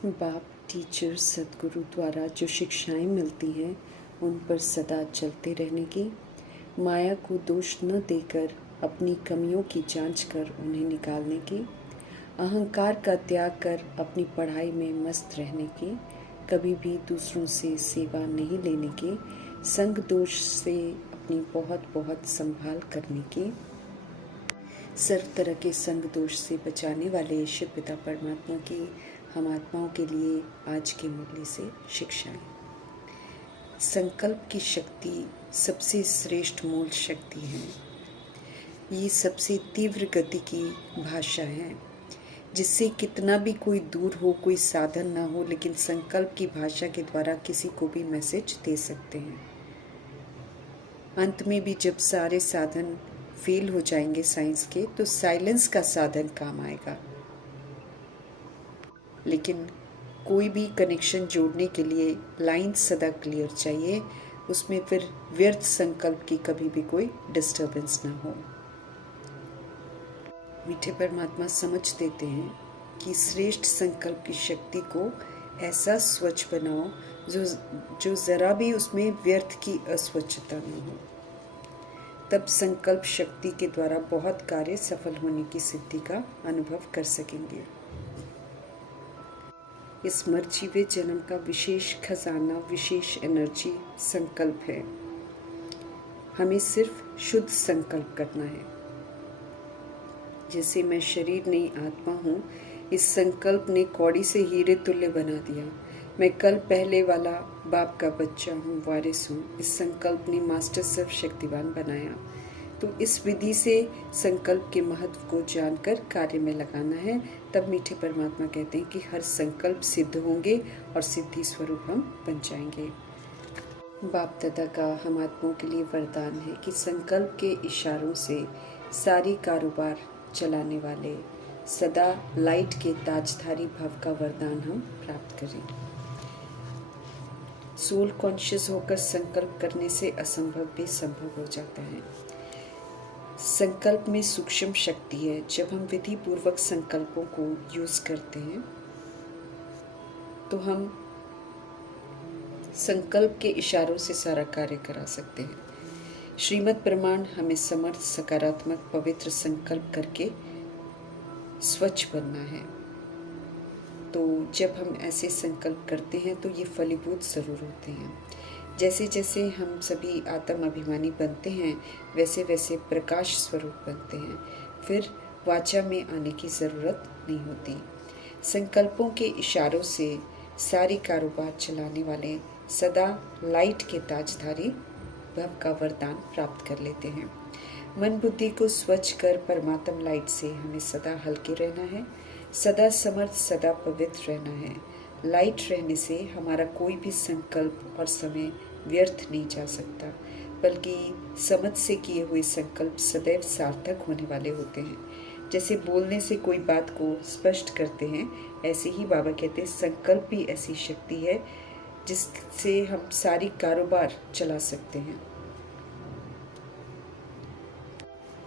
बाप, टीचर, सदगुरु द्वारा जो शिक्षाएं मिलती हैं उन पर सदा चलते रहने की, माया को दोष न देकर अपनी कमियों की जांच कर उन्हें निकालने की, अहंकार का त्याग कर अपनी पढ़ाई में मस्त रहने की, कभी भी दूसरों से सेवा नहीं लेने की, संग दोष से अपनी बहुत बहुत संभाल करने की, सर्व तरह के संग दोष से बचाने वाले ईश्वर पिता परमात्मा की हम आत्माओं के लिए आज के मुरली से शिक्षाएं। संकल्प की शक्ति सबसे श्रेष्ठ मूल शक्ति है। ये सबसे तीव्र गति की भाषा है, जिससे कितना भी कोई दूर हो, कोई साधन ना हो, लेकिन संकल्प की भाषा के द्वारा किसी को भी मैसेज दे सकते हैं। अंत में भी जब सारे साधन फेल हो जाएंगे साइंस के, तो साइलेंस का साधन काम आएगा। लेकिन कोई भी कनेक्शन जोड़ने के लिए लाइन सदा क्लियर चाहिए, उसमें फिर व्यर्थ संकल्प की कभी भी कोई डिस्टरबेंस ना हो। मीठे परमात्मा समझ देते हैं कि श्रेष्ठ संकल्प की शक्ति को ऐसा स्वच्छ बनाओ जो जरा भी उसमें व्यर्थ की अस्वच्छता न हो। तब संकल्प शक्ति के द्वारा बहुत कार्य सफल होने की सिद्धि का अनुभव कर सकेंगे। इस मरजीवे जन्म का विशेष खजाना, विशेष एनर्जी संकल्प है। हमें सिर्फ शुद्ध संकल्प करना है। जैसे मैं शरीर नहीं आत्मा हूँ, इस संकल्प ने कौड़ी से हीरे तुल्य बना दिया। मैं कल पहले वाला बाप का बच्चा हूँ, वारिस हूँ। इस संकल्प ने मास्टर सर्वशक्तिवान बनाया। तो इस विधि से संकल्प के महत्व को जानकर कार्य में लगाना है। तब मीठे परमात्मा कहते हैं कि हर संकल्प सिद्ध होंगे और सिद्धि स्वरूप हम बन जाएंगे। बाप दादा का हम आत्माओं के लिए वरदान है कि संकल्प के इशारों से सारी कारोबार चलाने वाले सदा लाइट के ताजधारी भव का वरदान हम प्राप्त करें। सोल कॉन्शियस होकर संकल्प करने से असंभव भी संभव हो जाता है। संकल्प में सूक्ष्म शक्ति है। जब हम विधि पूर्वक संकल्पों को यूज करते हैं तो हम संकल्प के इशारों से सारा कार्य करा सकते हैं। श्रीमद् प्रमाण हमें समर्थ, सकारात्मक, पवित्र संकल्प करके स्वच्छ बनना है। तो जब हम ऐसे संकल्प करते हैं तो ये फलीभूत जरूर होते हैं। जैसे जैसे हम सभी आत्म अभिमानी बनते हैं, वैसे वैसे प्रकाश स्वरूप बनते हैं। फिर वाचा में आने की ज़रूरत नहीं होती। संकल्पों के इशारों से सारी कारोबार चलाने वाले सदा लाइट के ताजधारी भव का वरदान प्राप्त कर लेते हैं। मन बुद्धि को स्वच्छ कर परमात्म लाइट से हमें सदा हल्के रहना है, सदा समर्थ, सदा पवित्र रहना है। लाइट रहने से हमारा कोई भी संकल्प और समय व्यर्थ नहीं जा सकता, बल्कि समझ से किए हुए संकल्प सदैव सार्थक होने वाले होते हैं। जैसे बोलने से कोई बात को स्पष्ट करते हैं, ऐसे ही बाबा कहते हैं संकल्प भी ऐसी शक्ति है जिससे हम सारी कारोबार चला सकते हैं।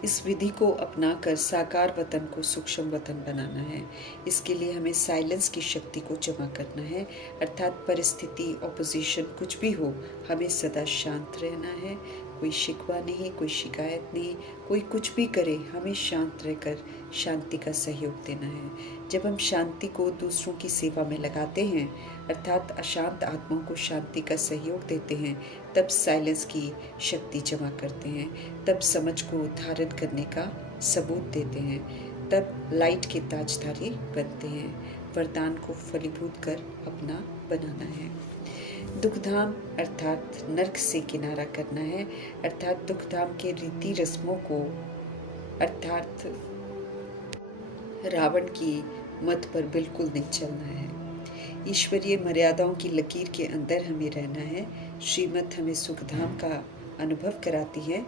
इस विधि को अपनाकर साकार वतन को सूक्ष्म वतन बनाना है। इसके लिए हमें साइलेंस की शक्ति को जमा करना है, अर्थात परिस्थिति, ऑपोजिशन कुछ भी हो, हमें सदा शांत रहना है। कोई शिकवा नहीं, कोई शिकायत नहीं, कोई कुछ भी करे, हमें शांत रहकर शांति का सहयोग देना है। जब हम शांति को दूसरों की सेवा में लगाते हैं, अर्थात अशांत आत्माओं को शांति का सहयोग देते हैं, तब साइलेंस की शक्ति जमा करते हैं, तब समझ को धारण करने का सबूत देते हैं, तब लाइट के ताजधारी बनते हैं। वरदान को फलीभूत कर अपना बनाना है। दुखधाम अर्थात नरक से किनारा करना है, अर्थात दुखधाम के रीति रस्मों को, अर्थात रावण की मत पर बिल्कुल नहीं चलना है। ईश्वरीय मर्यादाओं की लकीर के अंदर हमें रहना है। श्रीमत हमें सुखधाम का अनुभव कराती है।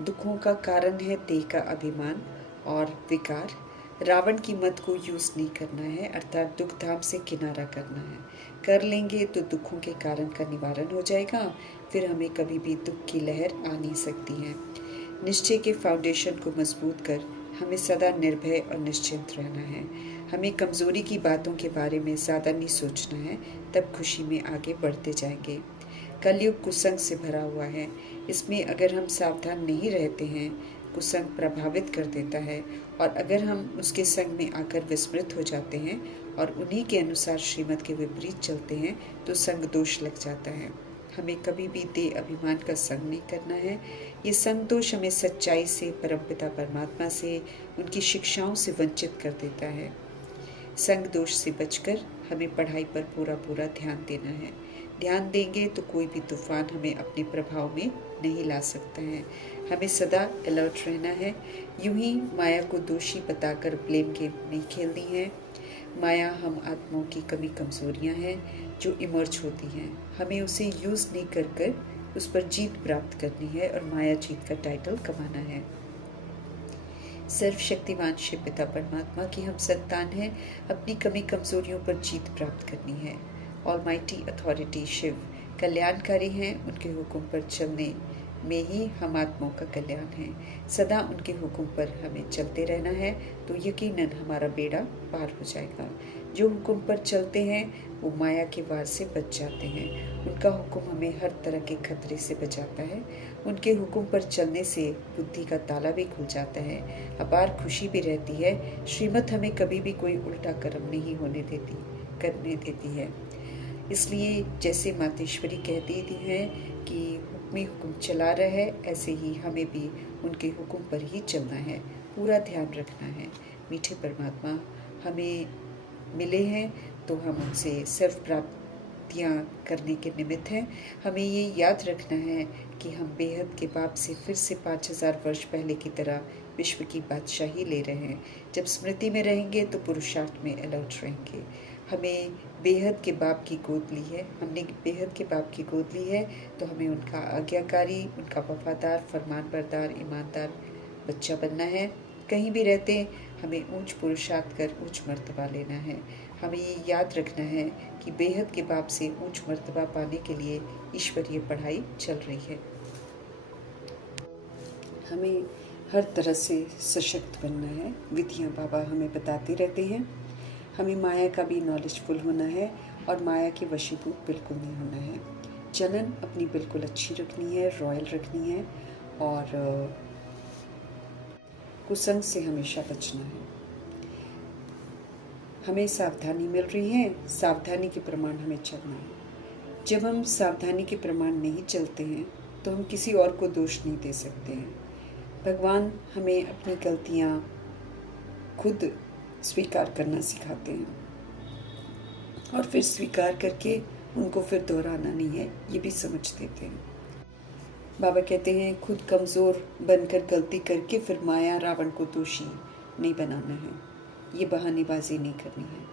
दुखों का कारण है देह का अभिमान और विकार। रावण की मत को यूज नहीं करना है, अर्थात दुखधाम से किनारा करना है। कर लेंगे तो दुखों के कारण का निवारण हो जाएगा, फिर हमें कभी भी दुख की लहर आ नहीं सकती है। निश्चय के फाउंडेशन को मजबूत कर हमें सदा निर्भय और निश्चिंत रहना है। हमें कमज़ोरी की बातों के बारे में ज़्यादा नहीं सोचना है, तब खुशी में आगे बढ़ते जाएंगे। कलयुग कुसंग से भरा हुआ है। इसमें अगर हम सावधान नहीं रहते हैं, कुसंग प्रभावित कर देता है, और अगर हम उसके संग में आकर विस्मृत हो जाते हैं और उन्हीं के अनुसार श्रीमत के विपरीत चलते हैं, तो संग दोष लग जाता है। हमें कभी भी देह अभिमान का संग नहीं करना है। ये संग दोष हमें सच्चाई से, परमपिता परमात्मा से, उनकी शिक्षाओं से वंचित कर देता है। संग दोष से बचकर हमें पढ़ाई पर पूरा पूरा ध्यान देना है। ध्यान देंगे तो कोई भी तूफान हमें अपने प्रभाव में नहीं ला सकता है। हमें सदा अलर्ट रहना है। यूं ही माया को दोषी बताकर ब्लेम गेम नहीं खेलनी है। माया हम आत्माओं की कमी कमजोरियां हैं जो इमर्ज होती हैं। हमें उसे यूज़ नहीं कर कर उस पर जीत प्राप्त करनी है और माया जीत का टाइटल कमाना है। सर्वशक्तिमान शिव पिता परमात्मा की हम संतान हैं। अपनी कमी कमजोरियों पर जीत प्राप्त करनी है। ऑलमाइटी अथॉरिटी शिव कल्याणकारी हैं। उनके हुक्म पर चलने में ही हम आत्माओं का कल्याण है। सदा उनके हुक्म पर हमें चलते रहना है, तो यकीनन हमारा बेड़ा पार हो जाएगा। जो हुक्म पर चलते हैं वो माया के वार से बच जाते हैं। उनका हुक्म हमें हर तरह के खतरे से बचाता है। उनके हुक्म पर चलने से बुद्धि का ताला भी खुल जाता है, अपार खुशी भी रहती है। श्रीमत हमें कभी भी कोई उल्टा कर्म नहीं करने देती है। इसलिए जैसे मातेश्वरी कहती थी है कि हुक्मी हुक्म चला रहे, ऐसे ही हमें भी उनके हुक्म पर ही चलना है, पूरा ध्यान रखना है। मीठे परमात्मा हमें मिले हैं तो हम उनसे सर्व प्राप्तियाँ करने के निमित्त हैं। हमें ये याद रखना है कि हम बेहद के बाप से फिर से 5000 वर्ष पहले की तरह विश्व की बादशाही ले रहे हैं। जब स्मृति में रहेंगे तो पुरुषार्थ में अलर्ट रहेंगे। हमें बेहद के बाप की गोद ली है। हमने बेहद के बाप की गोद ली है तो हमें उनका आज्ञाकारी, उनका वफादार, फरमानबरदार, ईमानदार बच्चा बनना है। कहीं भी रहते हमें ऊंच पुरुषार्थ कर ऊंच मर्तबा लेना है। हमें ये याद रखना है कि बेहद के बाप से ऊंच मर्तबा पाने के लिए ईश्वरीय पढ़ाई चल रही है। हमें हर तरह से सशक्त बनना है। विधियाँ बाबा हमें बताते रहते हैं। हमें माया का भी नॉलेजफुल होना है और माया के वशीभूत बिल्कुल नहीं होना है। चलन अपनी बिल्कुल अच्छी रखनी है, रॉयल रखनी है, और कुसंग से हमेशा बचना है। हमें सावधानी मिल रही है, सावधानी के प्रमाण हमें चलना है। जब हम सावधानी के प्रमाण नहीं चलते हैं तो हम किसी और को दोष नहीं दे सकते हैं। भगवान हमें अपनी गलतियाँ खुद स्वीकार करना सिखाते हैं और फिर स्वीकार करके उनको फिर दोहराना नहीं है, ये भी समझ देते हैं। बाबा कहते हैं खुद कमज़ोर बनकर गलती करके फिर माया रावण को दोषी नहीं बनाना है। ये बहानेबाजी नहीं करनी है,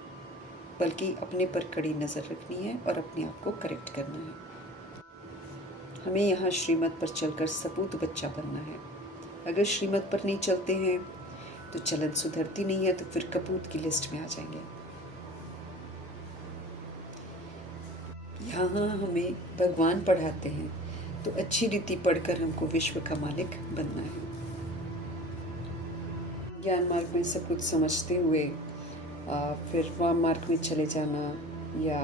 बल्कि अपने पर कड़ी नज़र रखनी है और अपने आप को करेक्ट करना है। हमें यहाँ श्रीमत पर चलकर सपूत बच्चा बनना है। अगर श्रीमत पर नहीं चलते हैं तो चलन सुधरती नहीं है, तो फिर कपूत की लिस्ट में आ जाएंगे। यहाँ हमें भगवान पढ़ाते हैं तो अच्छी रीति पढ़कर हमको विश्व का मालिक बनना है। ज्ञान मार्ग में सब कुछ समझते हुए फिर वाम मार्ग में चले जाना या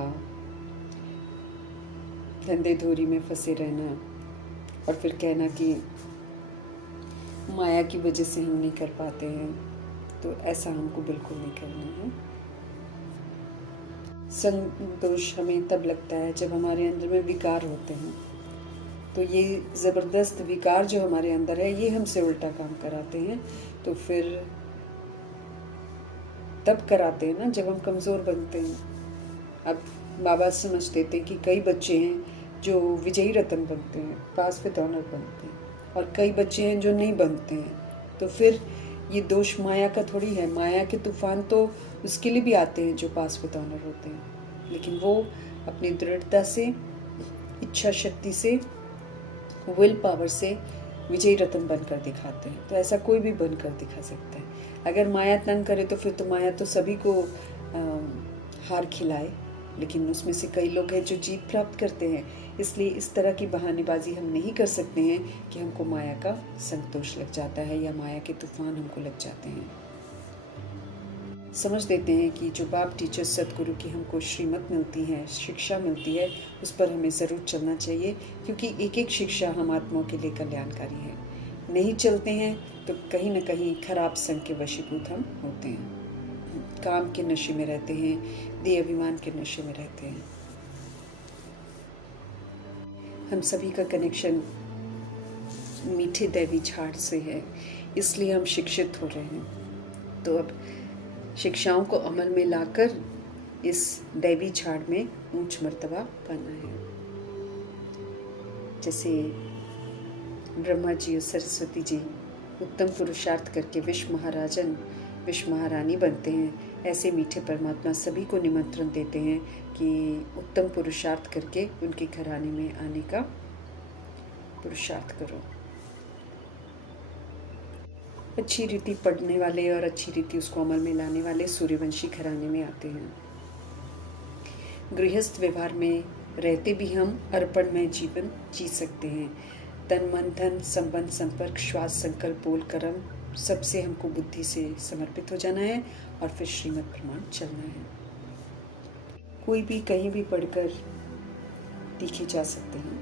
धंधे धोरी में फंसे रहना और फिर कहना कि माया की वजह से हम नहीं कर पाते हैं, तो ऐसा हमको बिल्कुल नहीं करना है। संतोष हमें तब लगता है जब हमारे अंदर में विकार होते हैं। तो ये ज़बरदस्त विकार जो हमारे अंदर है ये हमसे उल्टा काम कराते हैं, तो फिर तब कराते हैं ना जब हम कमज़ोर बनते हैं। अब बाबा समझ देते हैं कि कई बच्चे हैं जो विजयी रत्न बनते हैं, पास विद ऑनर बनते हैं, और कई बच्चे हैं जो नहीं बनते हैं। तो फिर ये दोष माया का थोड़ी है। माया के तूफान तो उसके लिए भी आते हैं जो पास विद ऑनर होते हैं, लेकिन वो अपनी दृढ़ता से, इच्छा शक्ति से, विल पावर से विजयी रत्न बनकर दिखाते हैं। तो ऐसा कोई भी बनकर दिखा सकता है। अगर माया तंग करे तो फिर तो माया तो सभी को हार खिलाए, लेकिन उसमें से कई लोग हैं जो जीत प्राप्त करते हैं। इसलिए इस तरह की बहानेबाजी हम नहीं कर सकते हैं कि हमको माया का संतोष लग जाता है या माया के तूफान हमको लग जाते हैं। समझ देते हैं कि जो बाप टीचर सदगुरु की हमको श्रीमत मिलती है, शिक्षा मिलती है, उस पर हमें ज़रूर चलना चाहिए, क्योंकि एक एक शिक्षा हम आत्माओं के लिए कल्याणकारी है। नहीं चलते हैं तो कहीं न कहीं खराब संग के वशीभूत हम होते हैं, काम के नशे में रहते हैं, देह अभिमान के नशे में रहते हैं। हम सभी का कनेक्शन मीठे दैवी झाड़ से है, इसलिए हम शिक्षित हो रहे हैं। तो अब शिक्षाओं को अमल में लाकर इस दैवी झाड़ में ऊंच मर्तबा पाना है। जैसे ब्रह्मा जी और सरस्वती जी उत्तम पुरुषार्थ करके विश्व महाराजन, विश्व महारानी बनते हैं, ऐसे मीठे परमात्मा सभी को निमंत्रण देते हैं कि उत्तम पुरुषार्थ करके उनके घराने में आने का पुरुषार्थ करो। अच्छी रीति पढ़ने वाले और अच्छी रीति उसको अमल में लाने वाले सूर्यवंशी घराने में आते हैं। गृहस्थ व्यवहार में रहते भी हम अर्पण में जीवन जी सकते हैं। तन मन धन संबंध संपर्क श्वास संकल्प बोल कर्म सबसे हमको बुद्धि से समर्पित हो जाना है और फिर श्रीमत प्रमाण चलना है। कोई भी कहीं भी पढ़कर दिखे जा सकते हैं।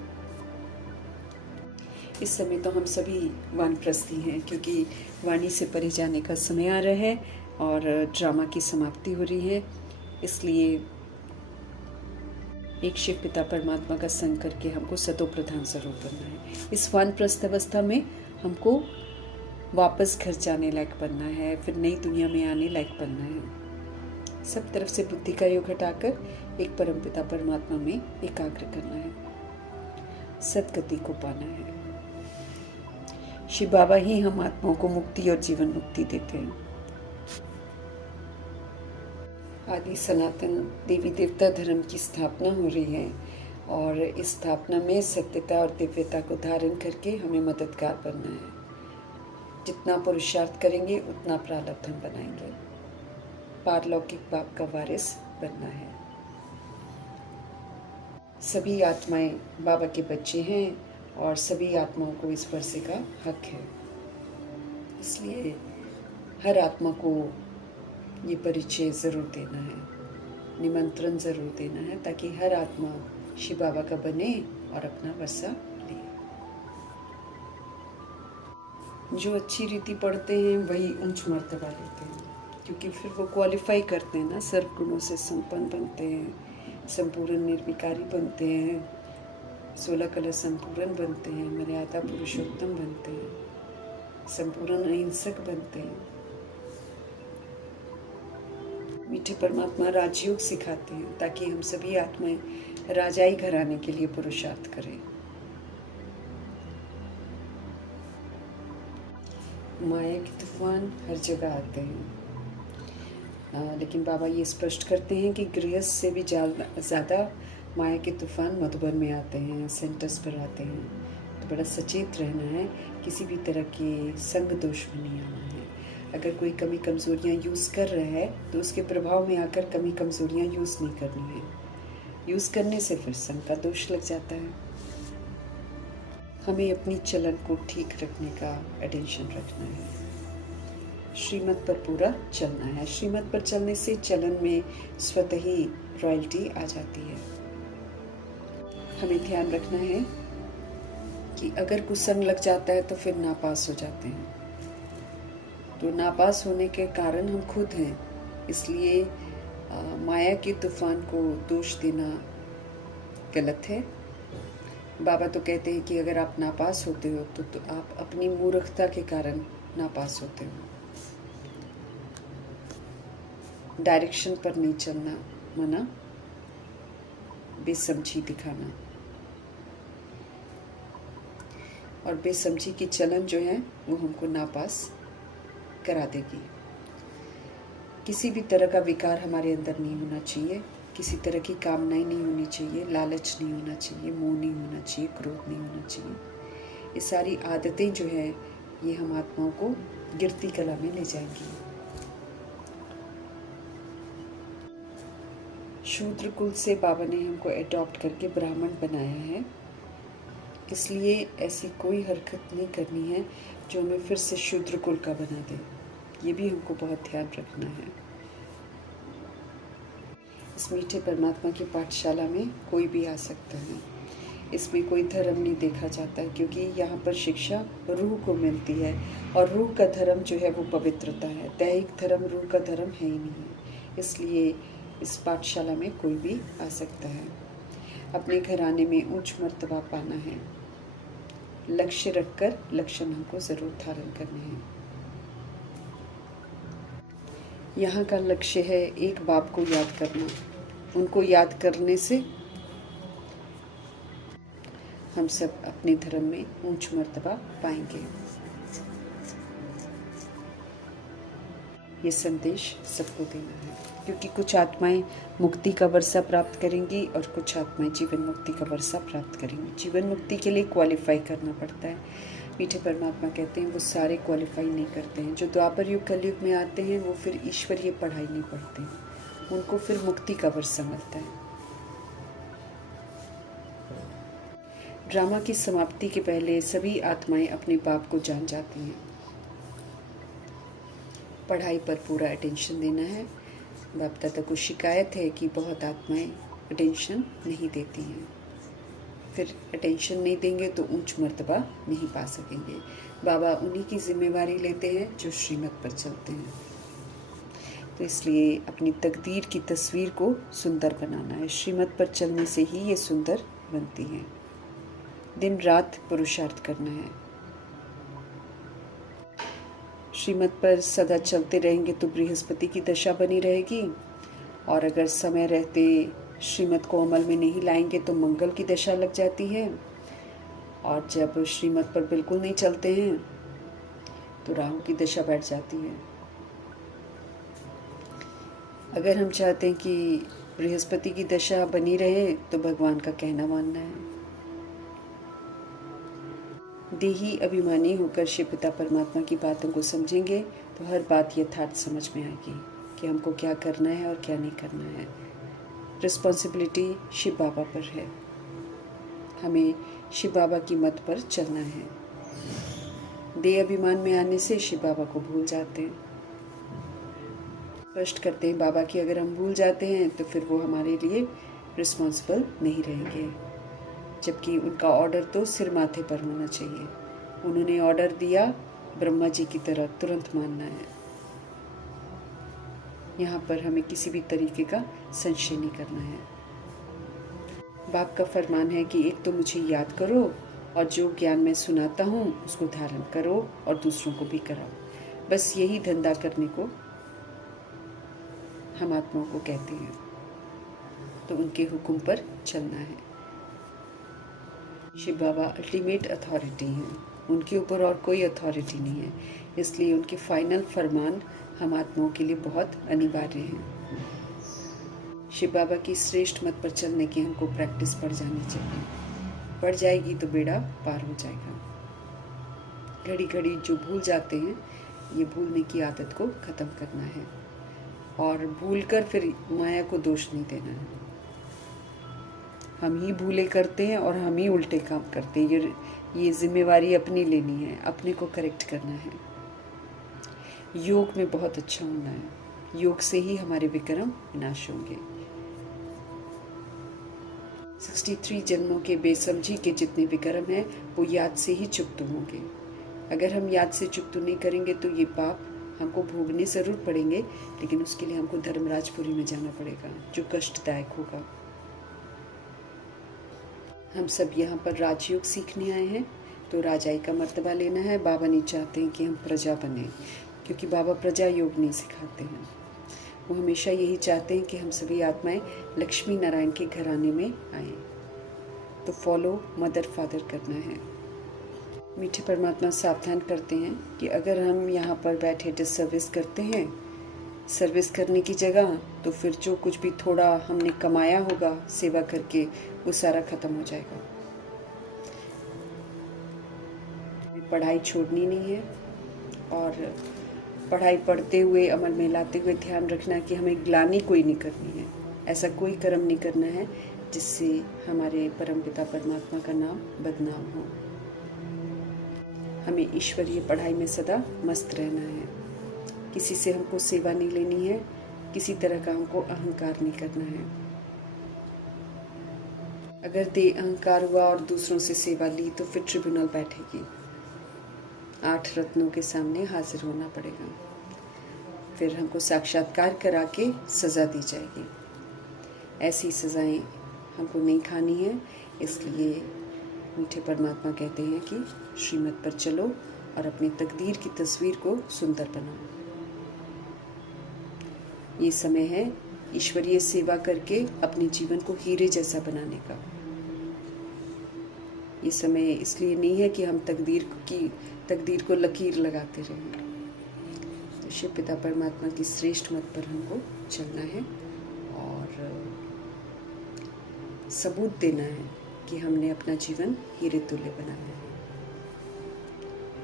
इस समय तो हम सभी वानप्रस्थी हैं, क्योंकि वाणी से परे जाने का समय आ रहा है और ड्रामा की समाप्ति हो रही है। इसलिए एक शिव पिता परमात्मा का संग करके हमको सतो प्रधान स्वरूप बनना है। इस वानप्रस्थ अवस्था में हमको वापस घर जाने लायक बनना है, फिर नई दुनिया में आने लायक बनना है। सब तरफ से बुद्धि का योग हटाकर एक परमपिता परमात्मा में एकाग्र करना है, सदगति को पाना है। शिव बाबा ही हम आत्माओं को मुक्ति और जीवन मुक्ति देते हैं। आदि सनातन देवी देवता धर्म की स्थापना हो रही है और इस स्थापना में सत्यता और दिव्यता को धारण करके हमें मददगार बनना है। जितना पुरुषार्थ करेंगे उतना प्रारब्ध हम बनाएंगे। पारलौकिक बाप का वारिस बनना है। सभी आत्माएं बाबा के बच्चे हैं और सभी आत्माओं को इस वर्षे का हक है। इसलिए हर आत्मा को ये परिचय ज़रूर देना है, निमंत्रण ज़रूर देना है, ताकि हर आत्मा शिव बाबा का बने और अपना वर्षा ले। जो अच्छी रीति पढ़ते हैं वही ऊंच मर्तबा लेते हैं, क्योंकि फिर वो क्वालिफाई करते हैं ना, सर्व गुणों से संपन्न बनते हैं, संपूर्ण निर्विकारी बनते हैं, 16 कला संपूर्ण बनते हैं, मर्यादा पुरुषोत्तम बनते हैं, संपूर्ण अहिंसक बनते हैं। मीठे परमात्मा राजयोग सिखाते हैं ताकि हम सभी आत्माएं राजाई घराने के लिए पुरुषार्थ करें। माया के तूफान हर जगह आते हैं, लेकिन बाबा ये स्पष्ट करते हैं कि गृहस्थ से भी ज़्यादा माया के तूफान मधुबन में आते हैं, सेंटर्स पर आते हैं। तो बड़ा सचेत रहना है, किसी भी तरह के संग दोष में नहीं आना है। अगर कोई कमी कमज़ोरियाँ यूज़ कर रहा है तो उसके प्रभाव में आकर कमी कमज़ोरियाँ यूज़ नहीं करनी है। यूज़ करने से फिर संग का दोष लग जाता है। हमें अपनी चलन को ठीक रखने का अटेंशन रखना है, श्रीमत पर पूरा चलना है। श्रीमत पर चलने से चलन में स्वतः ही रॉयल्टी आ जाती है। हमें ध्यान रखना है कि अगर कुसंग लग जाता है तो फिर नापास हो जाते हैं। तो नापास होने के कारण हम खुद हैं, इसलिए माया के तूफान को दोष देना गलत है। बाबा तो कहते हैं कि अगर आप नापास होते हो तो आप अपनी मूर्खता के कारण नापास होते हो। डायरेक्शन पर नहीं चलना मना, बेसमझी दिखाना, और बेसमझी की चलन जो है वो हमको नापास करा देगी। किसी भी तरह का विकार हमारे अंदर नहीं होना चाहिए, किसी तरह की कामनाएं नहीं होनी चाहिए, लालच नहीं होना चाहिए, मोह नहीं होना चाहिए, क्रोध नहीं होना चाहिए। ये सारी आदतें जो है ये हम आत्माओं को गिरती कला में ले जाएंगी। शूद्र कुल से बाबा ने हमको अडॉप्ट करके ब्राह्मण बनाया है, इसलिए ऐसी कोई हरकत नहीं करनी है जो हमें फिर से शूद्र कुल का बना दे। ये भी हमको बहुत ध्यान रखना है। इस मीठे परमात्मा की पाठशाला में कोई भी आ सकता है। इसमें कोई धर्म नहीं देखा जाता है, क्योंकि यहाँ पर शिक्षा रूह को मिलती है, और रूह का धर्म जो है वो पवित्रता है। दैहिक धर्म रूह का धर्म है ही नहीं है। इसलिए इस पाठशाला में कोई भी आ सकता है। अपने घराने में उच्च मर्तबा पाना है, लक्ष्य रखकर लक्षण हमको ज़रूर धारण करने हैं। यहाँ का लक्ष्य है एक बाप को याद करना। उनको याद करने से हम सब अपने धर्म में ऊंच मर्तबा पाएंगे। ये संदेश सबको देना है, क्योंकि कुछ आत्माएं मुक्ति का वर्षा प्राप्त करेंगी और कुछ आत्माएं जीवन मुक्ति का वर्षा प्राप्त करेंगी। जीवन मुक्ति के लिए क्वालिफाई करना पड़ता है। मीठे परमात्मा कहते हैं वो सारे क्वालिफाई नहीं करते हैं। जो द्वापर युग कलयुग में आते हैं वो फिर ईश्वरीय पढ़ाई नहीं पढ़ते, उनको फिर मुक्ति का वर्षा मिलता है। ड्रामा की समाप्ति के पहले सभी आत्माएं अपने बाप को जान जाती हैं। पढ़ाई पर पूरा अटेंशन देना है। बाप दादा को शिकायत है कि बहुत आत्माएं अटेंशन नहीं देती हैं। फिर अटेंशन नहीं देंगे तो ऊंच मर्तबा नहीं पा सकेंगे। बाबा उन्हीं की जिम्मेवारी लेते हैं जो श्रीमत पर चलते हैं। तो इसलिए अपनी तकदीर की तस्वीर को सुंदर बनाना है। श्रीमत पर चलने से ही ये सुंदर बनती है। दिन रात पुरुषार्थ करना है। श्रीमत पर सदा चलते रहेंगे तो बृहस्पति की दशा बनी रहेगी, और अगर समय रहते श्रीमत को अमल में नहीं लाएंगे तो मंगल की दशा लग जाती है, और जब श्रीमत पर बिल्कुल नहीं चलते हैं तो राहु की दशा बैठ जाती है। अगर हम चाहते हैं कि बृहस्पति की दशा बनी रहे तो भगवान का कहना मानना है। देही अभिमानी होकर शिव पिता परमात्मा की बातों को समझेंगे तो हर बात यथार्थ समझ में आएगी कि हमको क्या करना है और क्या नहीं करना है। रिस्पॉन्सिबिलिटी शिव बाबा पर है। हमें शिव बाबा की मत पर चलना है। देह अभिमान में आने से शिव बाबा को भूल जाते हैं। स्पष्ट करते हैं बाबा की अगर हम भूल जाते हैं तो फिर वो हमारे लिए रिस्पॉन्सिबल नहीं रहेंगे, जबकि उनका ऑर्डर तो सिर माथे पर होना चाहिए। उन्होंने ऑर्डर दिया ब्रह्मा जी की तरह तुरंत मानना है। यहाँ पर हमें किसी भी तरीके का संशय नहीं करना है। बाप का फरमान है कि एक तो मुझे याद करो और जो ज्ञान मैं सुनाता हूँ उसको धारण करो और दूसरों को भी कराओ। बस यही धंधा करने को हम आत्माओं को कहते हैं। तो उनके हुक्म पर चलना है। शिव बाबा अल्टीमेट अथॉरिटी हैं, उनके ऊपर और कोई अथॉरिटी नहीं है। इसलिए उनके फाइनल फरमान हम आत्माओं के लिए बहुत अनिवार्य हैं। शिव बाबा की श्रेष्ठ मत पर चलने की हमको प्रैक्टिस पड़ जानी चाहिए। पड़ जाएगी तो बेड़ा पार हो जाएगा। घड़ी घड़ी जो भूल जाते हैं, ये भूलने की आदत को ख़त्म करना है, और भूल कर फिर माया को दोष नहीं देना है। हम ही भूले करते हैं और हम ही उल्टे काम करते हैं। ये जिम्मेवारी अपनी लेनी है, अपने को करेक्ट करना है। योग में बहुत अच्छा होना है। योग से ही हमारे विक्रम विनाश होंगे। 63 जन्मों के बेसमझी के जितने विक्रम हैं वो याद से ही चुकतू होंगे। अगर हम याद से चुकतू नहीं करेंगे तो ये पाप हमको भोगने ज़रूर पड़ेंगे, लेकिन उसके लिए हमको धर्मराजपुरी में जाना पड़ेगा, जो कष्टदायक होगा। हम सब यहाँ पर राजयोग सीखने आए हैं, तो राजाई का मर्तबा लेना है। बाबा नहीं चाहते हैं कि हम प्रजा बने, क्योंकि बाबा प्रजा योग नहीं सिखाते हैं। वो हमेशा यही चाहते हैं कि हम सभी आत्माएं लक्ष्मी नारायण के घराने में आएं। तो फॉलो मदर फादर करना है। मीठे परमात्मा सावधान करते हैं कि अगर हम यहाँ पर बैठे डिसर्विस करते हैं, सर्विस करने की जगह, तो फिर जो कुछ भी थोड़ा हमने कमाया होगा सेवा करके वो सारा ख़त्म हो जाएगा। पढ़ाई छोड़नी नहीं है, और पढ़ाई पढ़ते हुए अमल में लाते हुए ध्यान रखना कि हमें ग्लानि कोई नहीं करनी है। ऐसा कोई कर्म नहीं करना है जिससे हमारे परमपिता परमात्मा का नाम बदनाम हो। हमें ईश्वरीय पढ़ाई में सदा मस्त रहना है। किसी से हमको सेवा नहीं लेनी है, किसी तरह का हमको अहंकार नहीं करना है। अगर देह अहंकार हुआ और दूसरों से सेवा ली तो फिर ट्रिब्यूनल बैठेगी, 8 रत्नों के सामने हाजिर होना पड़ेगा, फिर हमको साक्षात्कार करा के सज़ा दी जाएगी। ऐसी सज़ाएं हमको नहीं खानी है। इसलिए मीठे परमात्मा कहते हैं कि श्रीमत पर चलो और अपनी तकदीर की तस्वीर को सुंदर बनाओ। ये समय है ईश्वरीय सेवा करके अपने जीवन को हीरे जैसा बनाने का। ये समय इसलिए नहीं है कि हम तकदीर को लकीर लगाते रहें। तो शिव पिता परमात्मा की श्रेष्ठ मत पर हमको चलना है और सबूत देना है कि हमने अपना जीवन हीरे तुल्य बनाया है।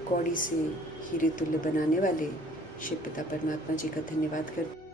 कौड़ी से हीरे तुल्य बनाने वाले शिव पिता परमात्मा जी का धन्यवाद करते